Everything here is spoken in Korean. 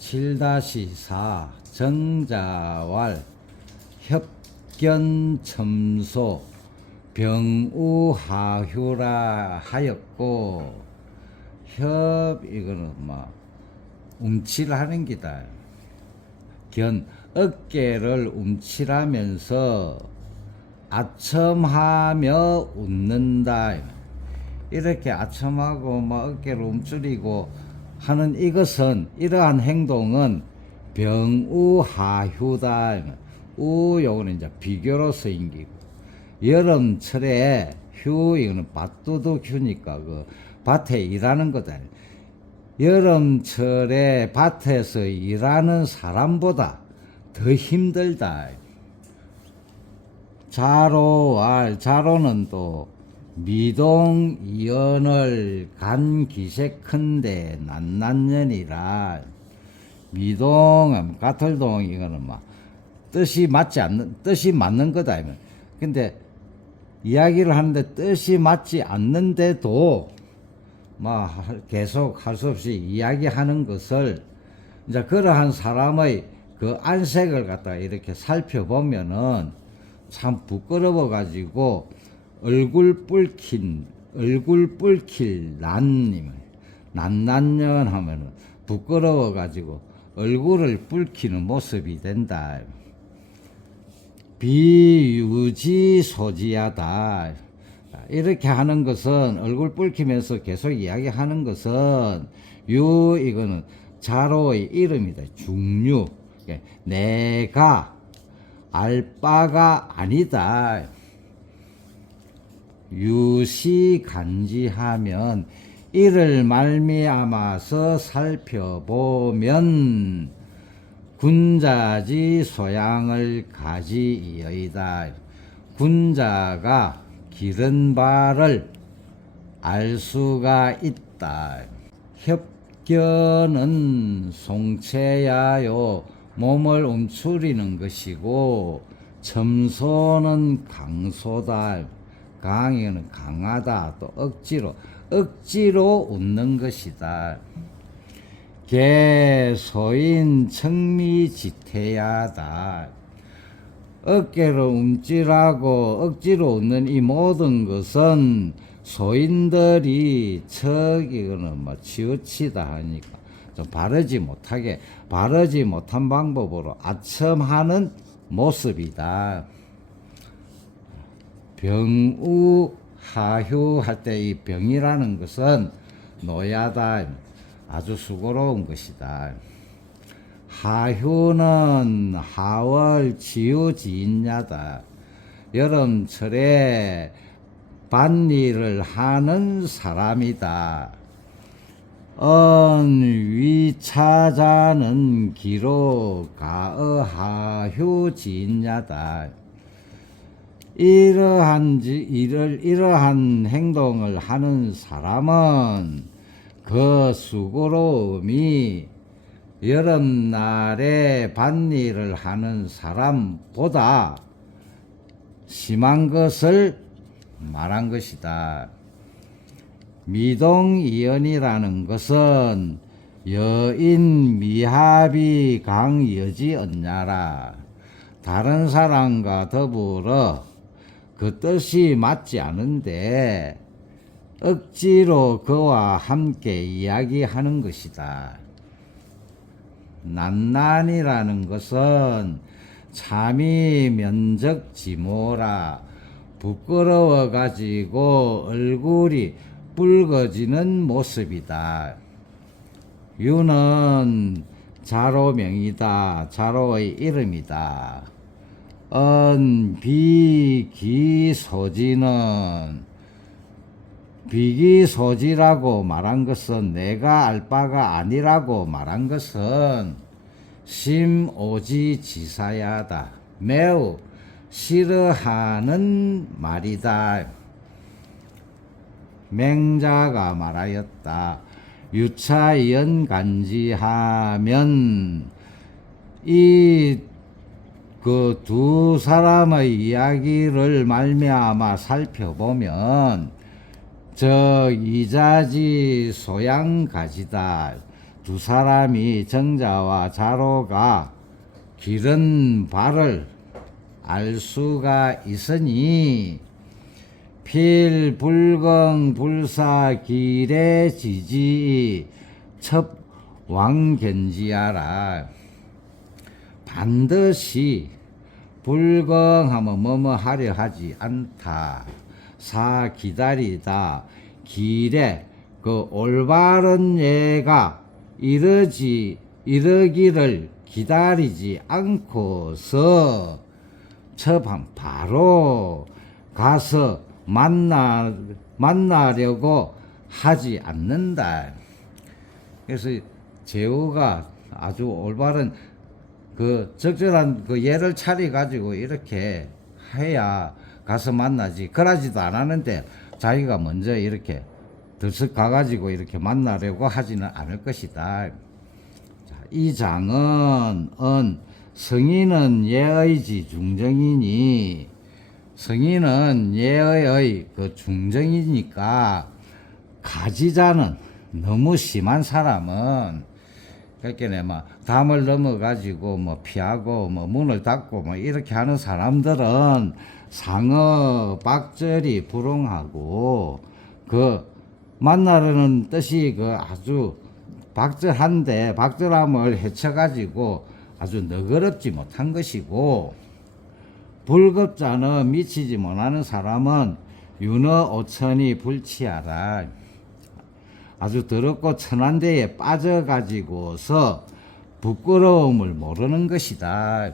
7-4 정자왈 협견첨소 병우하휴라 하였고 협 이거는 뭐 움찔하는 기다. 견 어깨를 움찔하면서 아첨하며 웃는다. 이렇게 아첨하고 막 어깨를 움츠리고 하는 이것은 이러한 행동은 병우하휴다. 우 요거는 이제 비교로 쓰인 기고 여름철에 휴 이거는 밭두둑 휴니까 그 밭에 일하는 거다. 여름철에 밭에서 일하는 사람보다 더 힘들다. 자로 알 자로는 또 미동 이연을 간 기색 큰데 난난년이라. 미동 가털동 이거는 막 뜻이 맞지 않는 뜻이 맞는 거다 이면 근데 이야기를 하는데 뜻이 맞지 않는데도 막 계속 할 수 없이 이야기하는 것을 이제 그러한 사람의 그 안색을 갖다 이렇게 살펴보면은 참 부끄러워 가지고 얼굴 뿔킨 얼굴 뿔킬 난님 난난년 하면은 부끄러워 가지고 얼굴을 뿔키는 모습이 된다. 비유지 소지하다. 이렇게 하는 것은 얼굴 뿔키면서 계속 이야기하는 것은 유 이거는 자로의 이름이다. 중유. 예, 내가 알 바가 아니다. 유시 간지하면 이를 말미암아서 살펴보면 군자지 소양을 가지이어이다. 군자가 기른 바를 알 수가 있다. 협견은 송체야요 몸을 움츠리는 것이고 첨소는 강소다. 강에는 강하다. 또 억지로 억지로 웃는 것이다. 개소인 청미지태야다. 어깨를 움찔하고 억지로 웃는 이 모든 것은 소인들이 척이거는 뭐 치우치다 하니까 좀 바르지 못하게 바르지 못한 방법으로 아첨하는 모습이다. 병우 하휴 할 때 이 병이라는 것은 노야다 아주 수고로운 것이다. 하휴는 하월 지우지인야다. 여름철에 밭일을 하는 사람이다. 언 위차자는 기로 가어하휴지인야다. 이러한 지, 이를, 이러한 행동을 하는 사람은 그 수고로움이 여름날에 밭일을 하는 사람보다 심한 것을 말한 것이다. 미동이연이라는 것은 여인 미합이 강여지 언냐라. 다른 사람과 더불어 그 뜻이 맞지 않은데 억지로 그와 함께 이야기하는 것이다. 난난이라는 것은 참이 면적지모라 부끄러워 가지고 얼굴이 붉어지는 모습이다. 유는 자로명이다. 자로의 이름이다. 언비기소지는 비기소지라고 말한 것은 내가 알 바가 아니라고 말한 것은 심오지지사야다. 매우 싫어하는 말이다. 맹자가 말하였다. 유차연 간지하면 이 그 두 사람의 이야기를 말미암아 살펴보면 저 이자지 소양가지다. 두 사람이 정자와 자로가 기른 발을 알 수가 있으니 필 불경 불사 길의 지지 첩 왕견지하라 반드시 불경하면 뭐뭐 하려 하지 않다 사 기다리다 길에 그 올바른 예가 이르지 이르기를 기다리지 않고서 처방 바로 가서 만나 만나려고 하지 않는다. 그래서 제후가 아주 올바른 그 적절한 그 예를 차려 가지고 이렇게 해야 가서 만나지. 그러지도 않았는데 자기가 먼저 이렇게 들썩 가가지고 이렇게 만나려고 하지는 않을 것이다. 자, 이 장은 은 성인은 예의지 중정이니 성인은 예의의 그 중정이니까 가지자는 너무 심한 사람은 그렇게 뭐 담을 넘어 가지고 뭐 피하고 뭐 문을 닫고 뭐 이렇게 하는 사람들은 상어 박절이 불응하고 그 만나려는 뜻이 그 아주 박절한데 박절함을 헤쳐가지고 아주 너그럽지 못한 것이고 불급자는 미치지 못하는 사람은 윤어 오천이 불치하라. 아주 더럽고 천한 데에 빠져가지고서 부끄러움을 모르는 것이다.